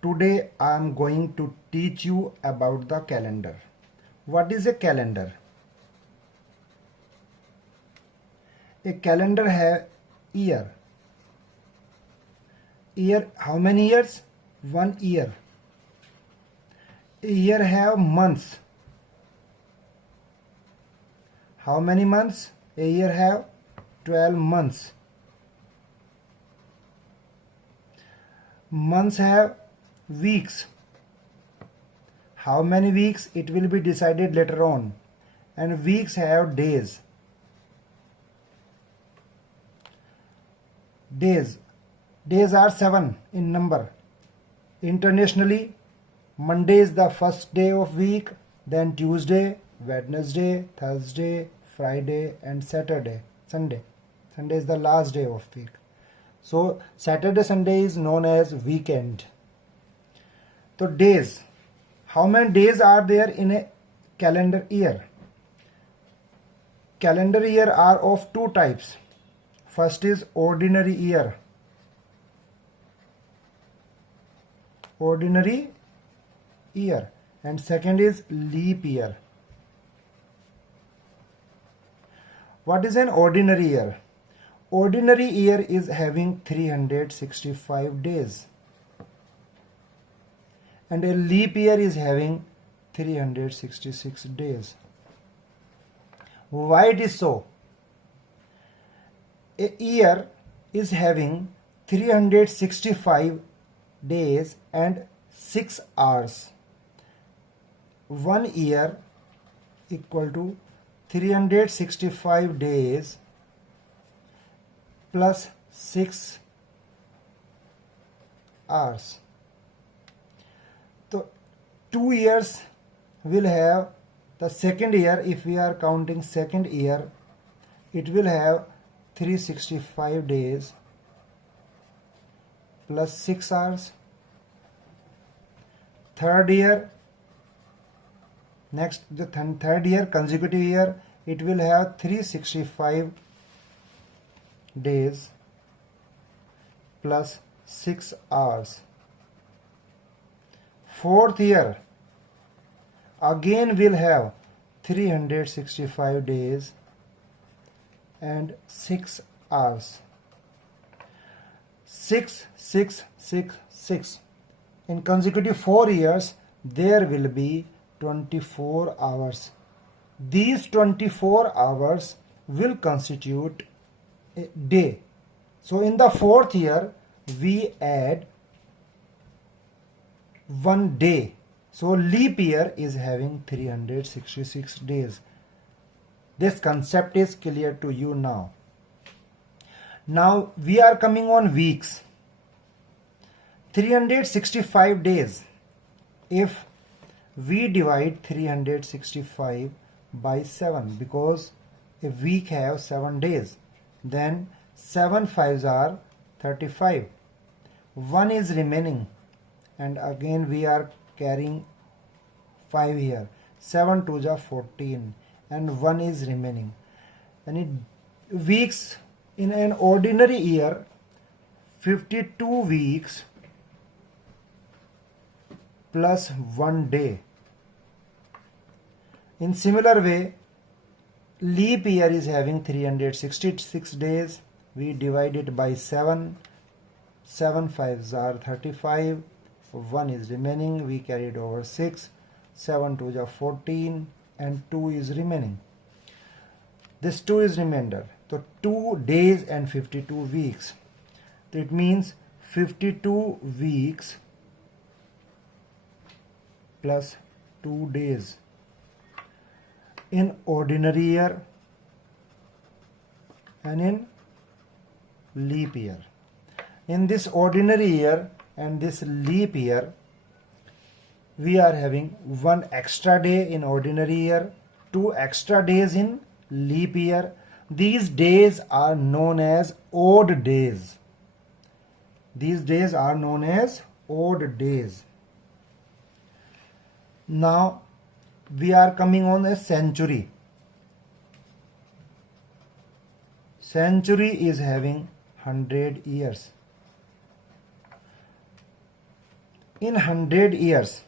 Today I am going to teach you about the calendar. What is a calendar? A calendar have year. Year, how many years? 1 year. A year have months. How many months? A year have 12 months. Months have weeks. How many weeks? It will be decided later on. And weeks have days. Days are 7 in number. Internationally, Monday is the first day of week, then Tuesday, Wednesday, Thursday, Friday and Saturday, Sunday. Sunday is the last day of week. So Saturday, Sunday is known as weekend. So days. How many days are there in a calendar year? Calendar year are of two types. First is ordinary year. Ordinary year. And second is leap year. What is an ordinary year? Ordinary year is having 365 days. And a leap year is having 366 days. Why it is so? A year is having 365 days and 6 hours. 1 year equal to 365 days plus 6 hours. So 2 years will have the second year. If we are counting second year, it will have 365 days plus 6 hours. Third year, next the third year, consecutive year, it will have 365 days plus 6 hours. Fourth year again will have 365 days and 6 hours. 6, 6, 6, 6. In consecutive 4 years, there will be 24 hours. These 24 hours will constitute a day. So in the fourth year, we add 1 day. So leap year is having 366 days. This concept is clear to you now. Now we are coming on weeks. 365 days. If we divide 365 by 7, because a week have 7 days, then 7 5s are 35. 1 is remaining, and again we are carrying 5 here. 7 2s are 14 and 1 is remaining. And weeks in an ordinary year, 52 weeks plus 1 day. In similar way, leap year is having 366 days. We divide it by 7. 7 5s are 35. 1 is remaining. We carried over 6. 7 2s are 14 and 2 is remaining. This 2 is remainder. So 2 days and 52 weeks. It means 52 weeks plus 2 days in ordinary year and in leap year. In this ordinary year and this leap year, we are having 1 extra day in ordinary year, 2 extra days in leap year. These days are known as odd days. These days are known as odd days. Now we are coming on a century. Century is having 100 years. in 100 years,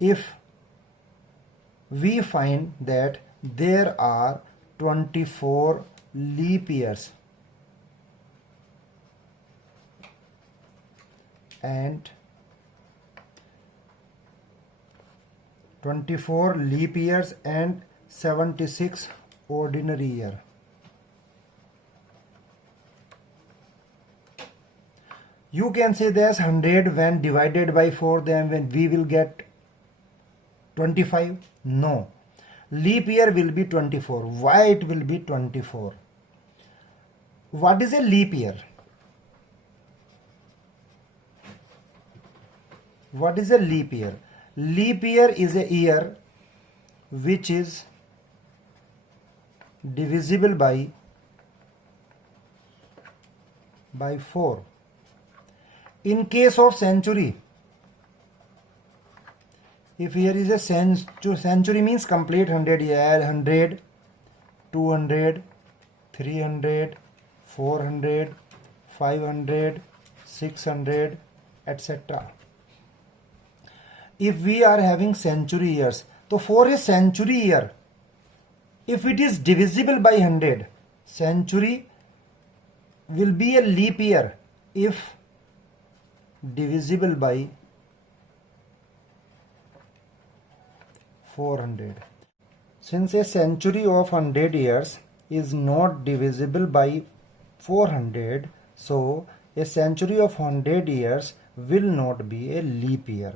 if we find that there are 24 leap years and 76 ordinary year. You can say there's 100 when divided by 4, then when we will get 25. No, leap year will be 24. Why it will be 24? What is a leap year? What is a leap year? Leap year is a year which is divisible by 4. In case of century, if here is a century means complete 100 year, 100, 200, 300, 400, 500, 600, etc. If we are having century years, so for a century year, if it is divisible by 100, century will be a leap year if divisible by 400. Since a century of 100 years is not divisible by 400, so a century of 100 years will not be a leap year.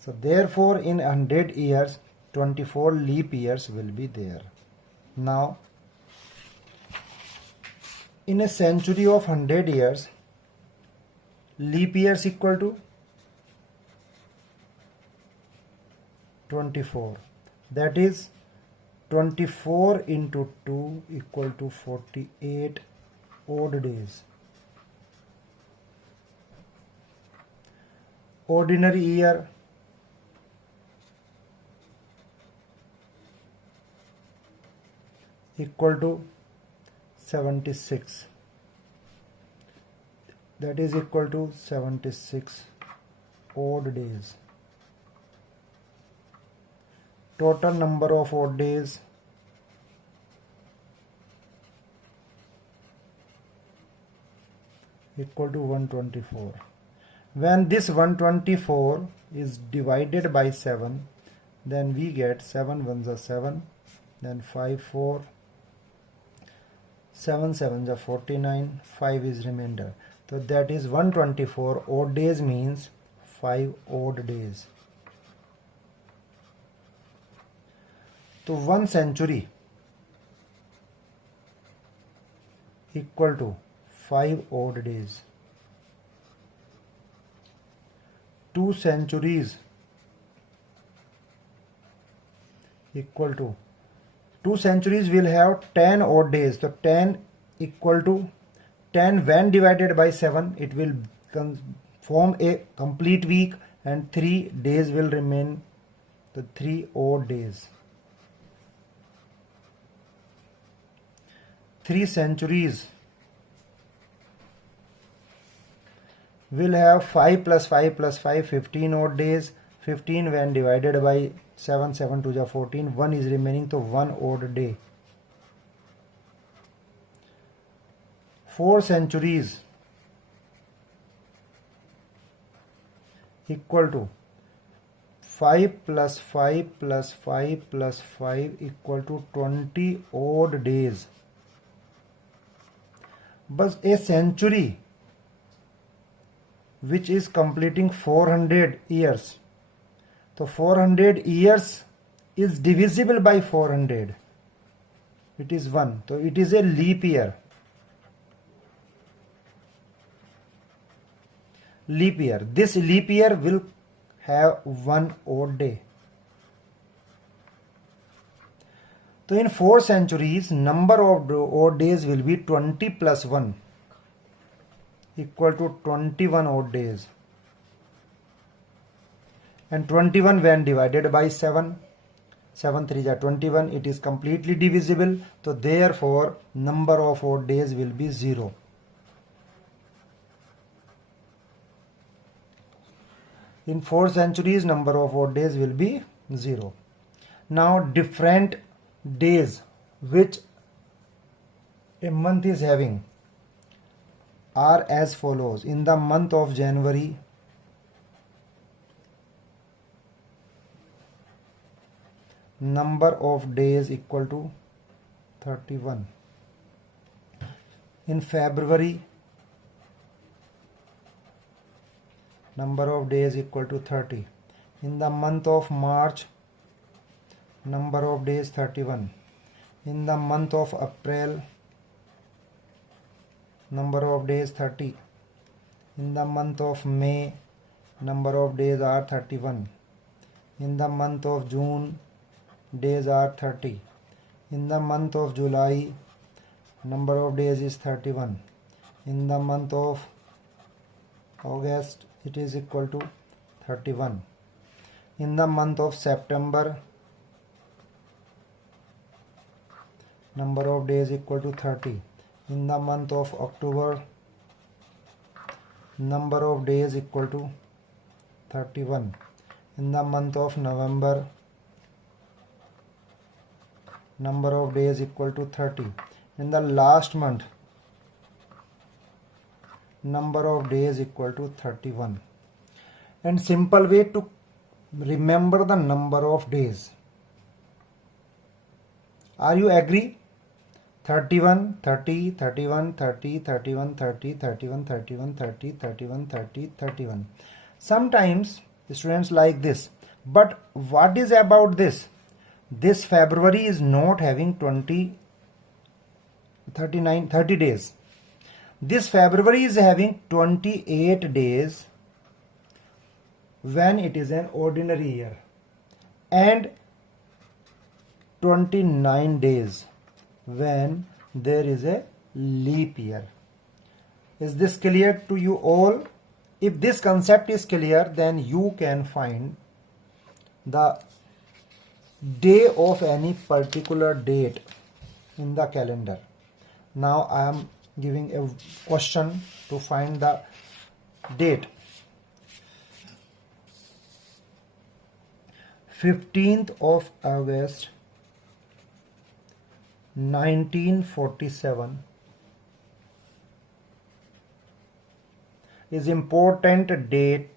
So therefore in 100 years 24 leap years will be there. Now in a century of 100 years, leap years equal to 24. That is 24 into 2 equal to 48 odd days. Ordinary year equal to 76. That is equal to 76 odd days. Total number of odd days equal to 124. When this 124 is divided by 7, then we get 7 ones are 7, then 5 4, 7 sevens are 49, 5 is remainder. So that is 124 odd days means 5 odd days. So 1 century equal to 5 odd days. 2 centuries equal to 2 centuries will have 10 odd days. So 10 equal to 10 when divided by 7, it will form a complete week and 3 days will remain, the 3 odd days. 3 centuries will have 5 plus 5 plus 5, 15 odd days. 15 when divided by 7, 7 to the 14, 1 is remaining, so 1 odd day. 4 centuries equal to 5 plus 5 plus 5 plus 5 equal to 20 odd days. But a century which is completing 400 years, so 400 years is divisible by 400, it is 1, so it is a leap year. Leap year, this leap year will have 1 odd day. So in 4 centuries, number of odd days will be 20 plus 1 equal to 21 odd days. And 21 when divided by 7, 7 3 are 21, it is completely divisible. So therefore number of odd days will be 0. In 4 centuries, number of odd days will be 0. Now different days which a month is having are as follows. In the month of January, number of days equal to 31. In February, number of days equal to 30. In the month of March, number of days 31. In the month of April, number of days 30. In the month of May, number of days are 31. In the month of June, days are 30. In the month of July, number of days is 31. In the month of August, it is equal to 31. In the month of September, number of days equal to 30. In the month of October, number of days equal to 31. In the month of November, number of days equal to 30. In the last month, number of days equal to 31. And simple way to remember the number of days. Are you agree? 31, 30, 31, 30, 31, 30, 31, 31, 30, 31, 30, 31. Sometimes students like this. But what is about this? This February is not having 30 days. This February is having 28 days when it is an ordinary year, and 29 days when there is a leap year. Is this clear to you all? If this concept is clear, then you can find the day of any particular date in the calendar. Now I am giving a question to find the date. 15th of August 1947 is important date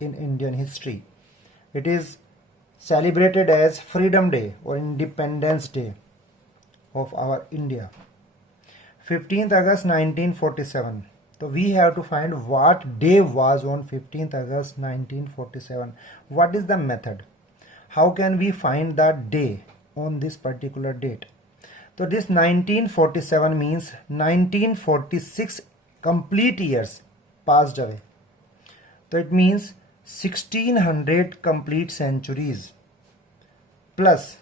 in Indian history. It is celebrated as Freedom Day or Independence Day of our India. 15th August 1947. So we have to find what day was on 15th August 1947. What is the method? How can we find that day on this particular date? So this 1947 means 1946 complete years passed away. So it means 1600 complete centuries plus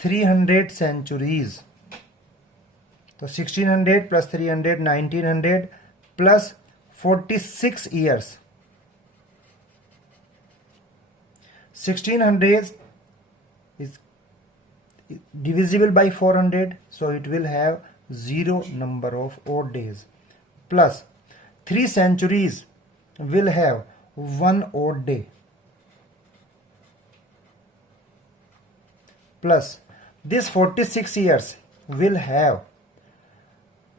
300 centuries. So 1600 plus 300, 1900 plus 46 years. 1600 is divisible by 400, so it will have 0 number of odd days, plus 3 centuries will have 1 odd day, plus this 46 years will have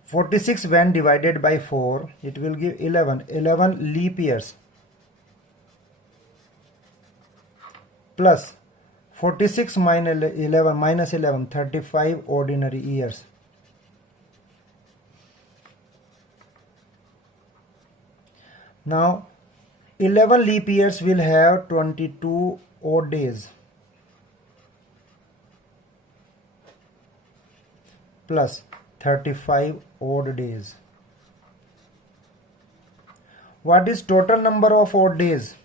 46 when divided by 4, it will give 11 leap years, plus 46 minus 11, 35 ordinary years. Now 11 leap years will have 22 odd days, plus 35 odd days. What is total number of odd days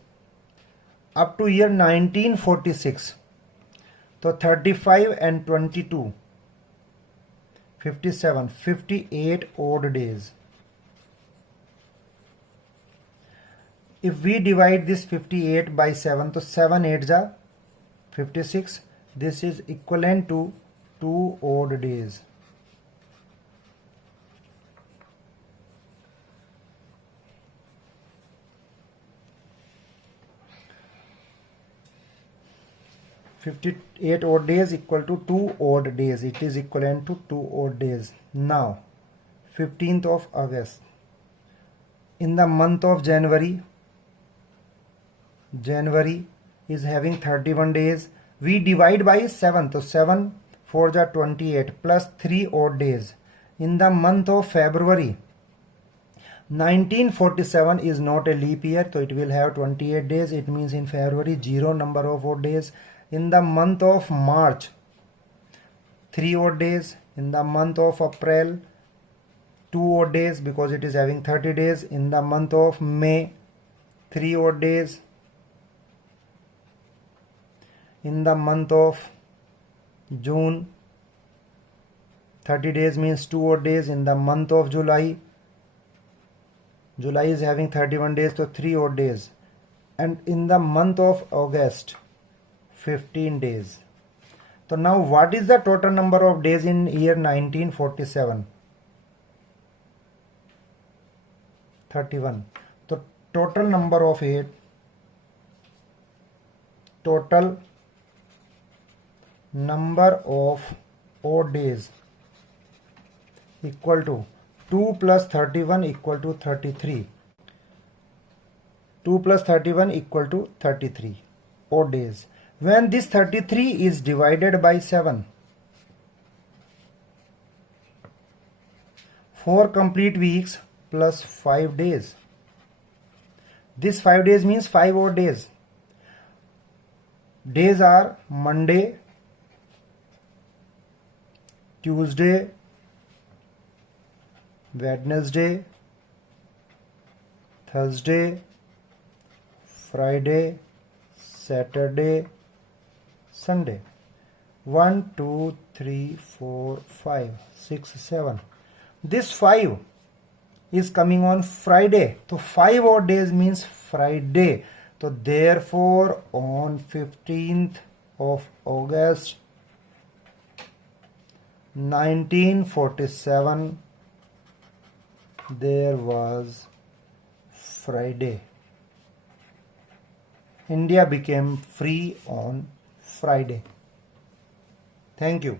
up to year 1946? So 35 and 22, 57, 58 odd days. If we divide this 58 by 7, so 7 8s are 56. This is equivalent to 2 odd days. 58 odd days equal to 2 odd days. It is equivalent to 2 odd days. Now 15th of August. In the month of January is having 31 days. We divide by 7. So 7 4 are 28 plus 3 odd days. In the month of February, 1947 is not a leap year, so it will have 28 days. It means in February 0 number of odd days. In the month of March, 3 odd days. In the month of April, 2 odd days because it is having 30 days. In the month of May, 3 odd days. In the month of June, 30 days means 2 odd days. In the month of July is having 31 days, so 3 odd days. And in the month of August, 15 days. So now what is the total number of days in year 1947? 31. So total number of odd days equal to 2 plus 31 equal to 33. 2 plus 31 equal to 33 odd days. When this 33 is divided by 7, 4 complete weeks plus 5 days. This 5 days means 5 odd days. Days are Monday, Tuesday, Wednesday, Thursday, Friday, Saturday, Sunday. 1, 2, 3, 4, 5, 6, 7. This 5 is coming on Friday. So 5 odd days means Friday. So therefore on 15th of August 1947 there was Friday. India became free on Friday. Thank you.